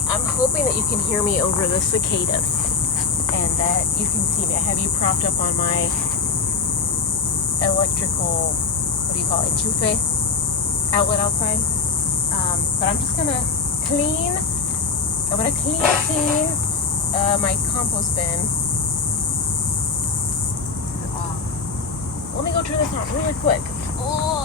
Okay, I'm hoping that you can hear me over the cicadas and that you can see me. I have you propped up on my electrical, what do you call it, enchufe outlet outside. But I'm just gonna clean my compost bin. Let me go turn this on really quick. Oh.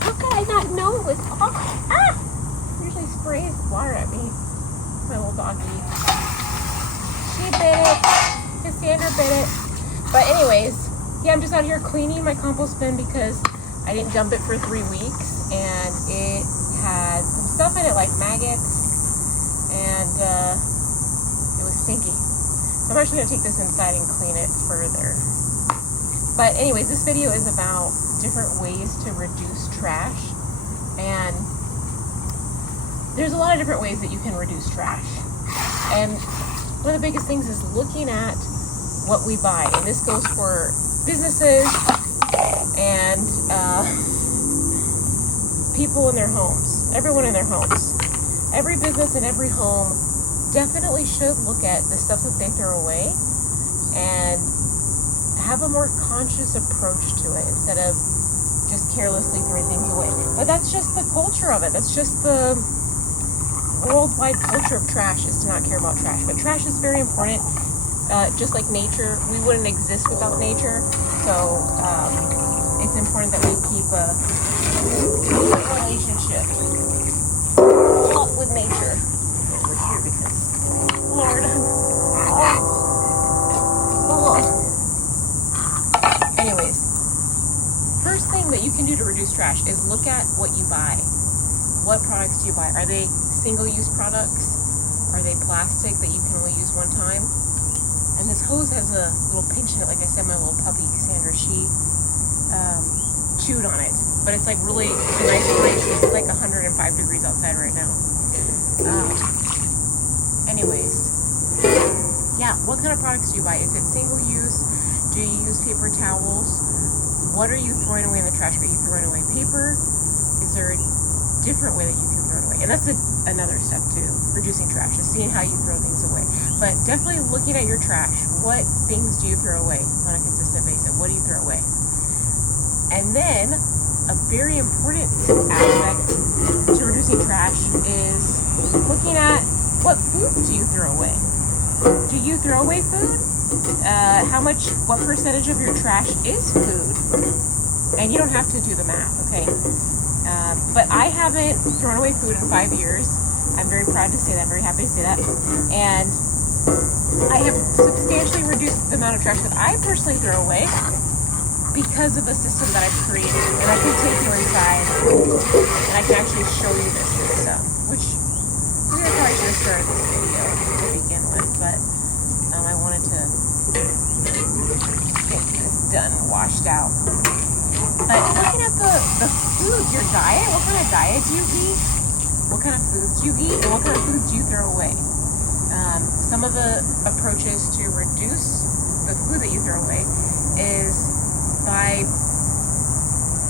How could I not know it was off? Ah! Usually sprays water at me. My little doggy. She bit it. Cassandra bit it. But anyways, yeah, I'm just out here cleaning my compost bin because I didn't dump it for 3 weeks and it had some stuff in it like maggots and it was stinky. So I'm actually gonna take this inside and clean it further. But anyways, this video is about different ways to reduce trash, and there's a lot of different ways that you can reduce trash. And one of the biggest things is looking at what we buy, and this goes for businesses and people in their homes, everyone in their homes. Every business and every home definitely should look at the stuff that they throw away and have a more conscious approach to it instead of just carelessly throwing things away. But that's just the culture of it. That's just the worldwide culture of trash, is to not care about trash. But trash is very important. Just like nature, we wouldn't exist without nature. So it's important that we keep a relationship with nature over here because, Lord, anyways, first thing that you can do to reduce trash is look at what you buy. What products do you buy? Are they single-use products? Are they plastic that you can only use one time? And this hose has a little pinch in it. Like I said, my little puppy, Cassandra, she chewed on it. But it's like really, it's a nice breeze. It's like 105 degrees outside right now. Anyways, yeah, what kind of products do you buy? Is it single-use? Do you use paper towels? What are you throwing away in the trash? Are you throwing away paper? Is there a different way that you can throw it away? And that's another step too, reducing trash, is seeing how you throw things away. But definitely looking at your trash. What things do you throw away on a consistent basis? What do you throw away? And then a very important aspect to reducing trash is looking at what foods do you throw away. Do you throw away food? What percentage of your trash is food? And you don't have to do the math, okay? But I haven't thrown away food in 5 years. I'm very proud to say that, very happy to say that. And I have substantially reduced the amount of trash that I personally throw away because of the system that I've created. And I can take you inside and I can actually show you this system, which maybe I probably should have started this video to begin with, but I wanted to get this done, washed out. But looking at the food, your diet, what kind of diet do you eat? What kind of foods do you eat? And what kind of foods do you throw away? Some of the approaches to reduce the food that you throw away is by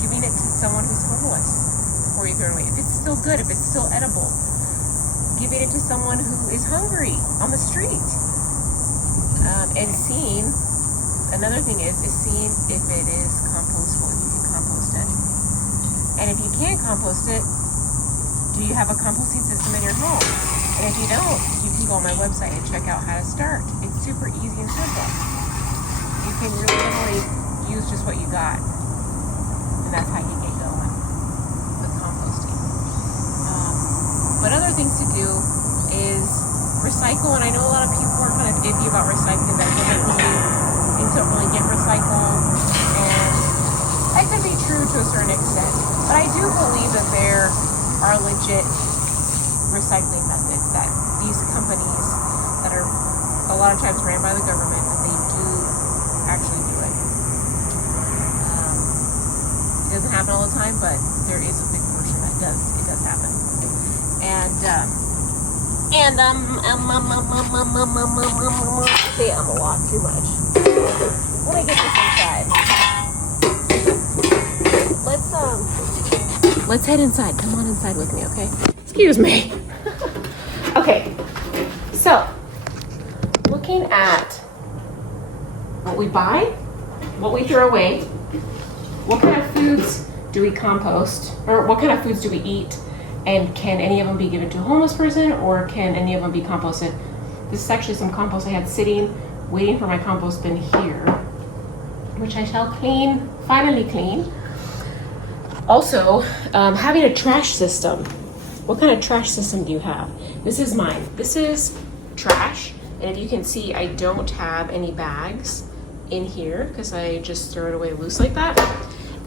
giving it to someone who's homeless before you throw it away. If it's still good, if it's still edible, giving it to someone who is hungry on the street. And seeing, another thing is seeing if it is compostable, if you can compost it. And if you can't compost it, do you have a composting system in your home? And if you don't, you can go on my website and check out how to start. It's super easy and simple. You can really use just what you got. And that's how you get going with composting. But other things to do is recycle. And I know a lot of people are kind of iffy about recycling, that things don't really get recycled. And that could be true to a certain extent. But I do believe that there are legit recycling methods, that these companies that are a lot of times ran by the government, that they do actually do it. It doesn't happen all the time, but there is a big portion that it does happen. And say a lot too much. Let me get this inside. let's head inside. Come on inside with me, okay? Excuse me. Okay, so looking at what we buy, what we throw away, what kind of foods do we compost, or what kind of foods do we eat, and can any of them be given to a homeless person, or can any of them be composted? This is actually some compost I had sitting, waiting for my compost bin here, which I shall clean, finally clean. Also, having a trash system. What kind of trash system do you have? This is mine. This is trash, and if you can see, I don't have any bags in here because I just throw it away loose like that,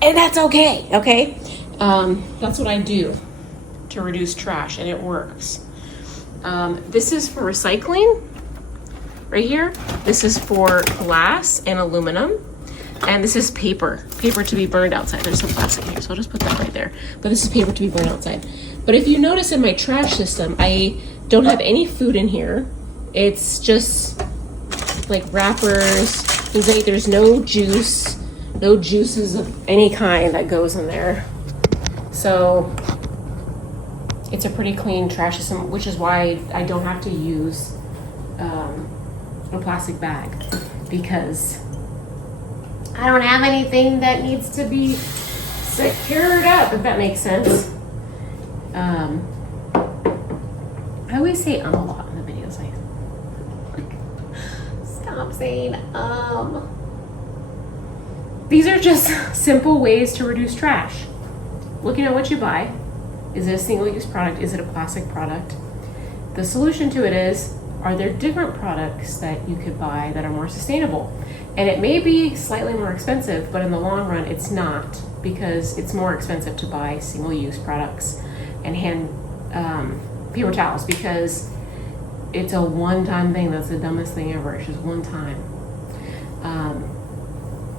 and that's okay. Okay, that's what I do to reduce trash, and it works. This is for recycling right here. This is for glass and aluminum, and this is paper to be burned outside. There's some plastic here, so I'll just put that right there, but this is paper to be burned outside. But if you notice in my trash system, I don't have any food in here. It's just like wrappers, things like, there's no juice, no juices of any kind that goes in there. So it's a pretty clean trash system, which is why I don't have to use a plastic bag, because I don't have anything that needs to be secured up, if that makes sense. I always say a lot in the videos. Stop saying These are just simple ways to reduce trash. Looking at what you buy. Is it a single-use product? Is it a plastic product? The solution to it is, are there different products that you could buy that are more sustainable? And it may be slightly more expensive, but in the long run, it's not, because it's more expensive to buy single-use products and hand paper towels, because it's a one-time thing. That's the dumbest thing ever. It's just one time.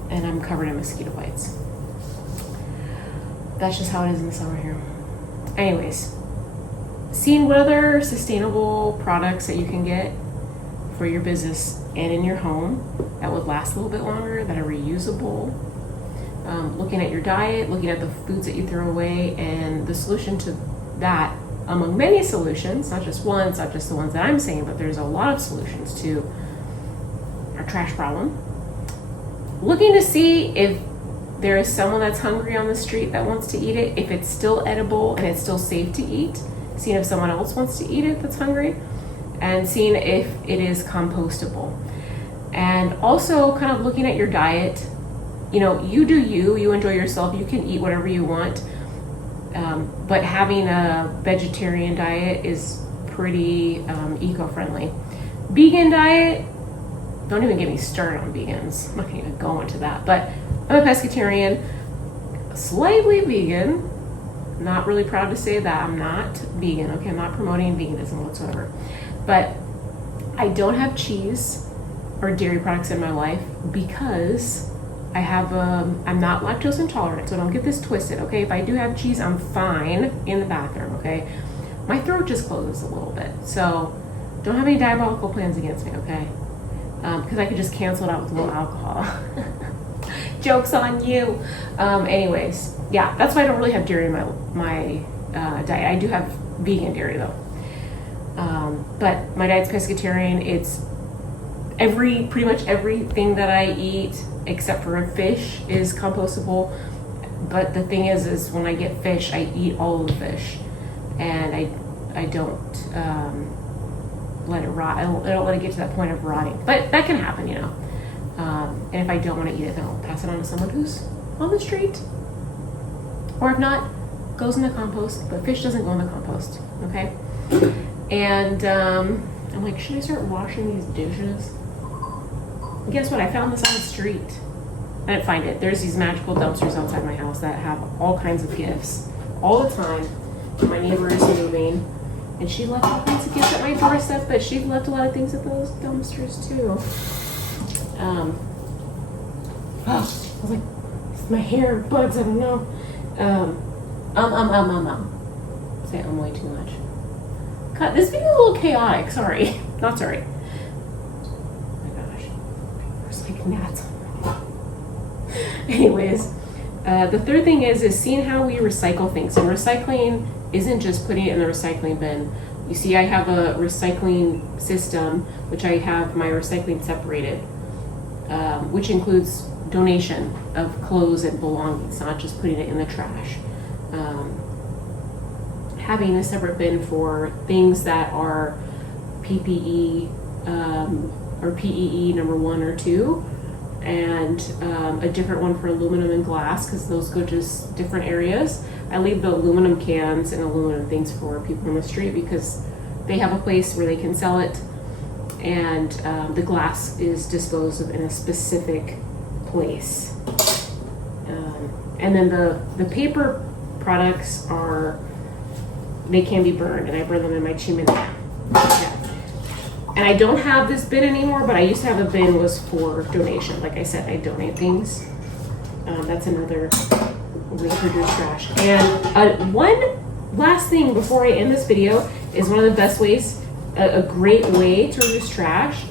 And I'm covered in mosquito bites. That's just how it is in the summer here. Anyways, seeing what other sustainable products that you can get for your business and in your home that would last a little bit longer, that are reusable. Looking at your diet, looking at the foods that you throw away, and the solution to that, among many solutions, not just one, it's not just the ones that I'm saying, but there's a lot of solutions to our trash problem. Looking to see if there is someone that's hungry on the street that wants to eat it, if it's still edible and it's still safe to eat, seeing if someone else wants to eat it that's hungry, and seeing if it is compostable. And also kind of looking at your diet. You know, you do you enjoy yourself, you can eat whatever you want, but having a vegetarian diet is pretty eco-friendly. Vegan diet, don't even get me started on vegans. I'm not gonna even go into that, but I'm a pescatarian, slightly vegan. Not really proud to say that I'm not vegan. Okay, I'm not promoting veganism whatsoever, but I don't have cheese or dairy products in my life because I have I'm not lactose intolerant, so don't get this twisted. Okay, if I do have cheese, I'm fine in the bathroom. Okay, my throat just closes a little bit, so don't have any diabolical plans against me. Okay, because I could just cancel it out with a little alcohol. Joke's on you. Anyways, yeah, that's why I don't really have dairy in my diet. I do have vegan dairy though. But my diet's pescatarian. It's pretty much everything that I eat except for a fish is compostable. But the thing is when I get fish, I eat all of the fish, and I don't let it rot. I don't let it get to that point of rotting. But that can happen, you know. And if I don't want to eat it, then I'll pass it on to someone who's on the street. Or if not, goes in the compost. But fish doesn't go in the compost, okay? And I'm like, should I start washing these dishes? And guess what? I found this on the street. I didn't find it. There's these magical dumpsters outside my house that have all kinds of gifts all the time. My neighbor is moving, and she left all kinds of gifts at my doorstep, but she left a lot of things at those dumpsters too. I was like, it's my hair, bugs, I don't know. Say way too much. God, this video is a little chaotic, sorry. Not sorry. Oh my gosh. There's like gnats. Anyways, The third thing is seeing how we recycle things. And recycling isn't just putting it in the recycling bin. You see, I have a recycling system, which I have my recycling separated, which includes donation of clothes and belongings, not just putting it in the trash. Having a separate bin for things that are PPE or PEE number 1 or 2, and a different one for aluminum and glass, because those go just different areas. I leave the aluminum cans and aluminum things for people on the street because they have a place where they can sell it, and the glass is disposed of in a specific place. And then the paper products they can be burned, and I burn them in my chimney. Yeah. And I don't have this bin anymore, but I used to have a bin was for donation. Like I said, I donate things. That's another way to reduce trash. And one last thing before I end this video is one of the best ways, a great way to reduce trash,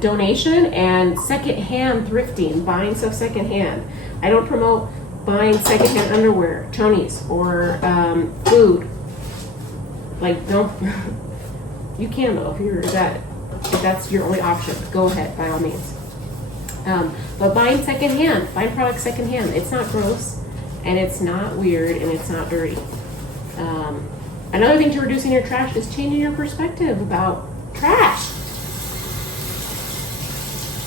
donation and secondhand thrifting, buying stuff secondhand. I don't promote buying secondhand underwear, chonies, or food. Like, don't. You can though, if that's your only option. Go ahead, by all means. But buying secondhand, buying products secondhand, it's not gross, and it's not weird, and it's not dirty. Another thing to reducing your trash is changing your perspective about trash.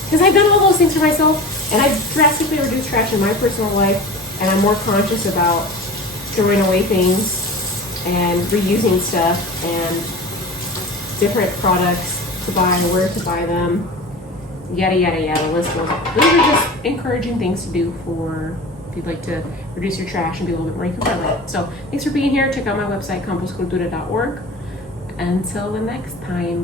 Because I've done all those things for myself, and I've drastically reduced trash in my personal life, and I'm more conscious about throwing away things and reusing stuff and different products to buy, where to buy them, yada yada yada. List goes on. Those are just encouraging things to do for if you'd like to reduce your trash and be a little bit more eco-friendly. So thanks for being here. Check out my website, compostcultura.org. Until the next time.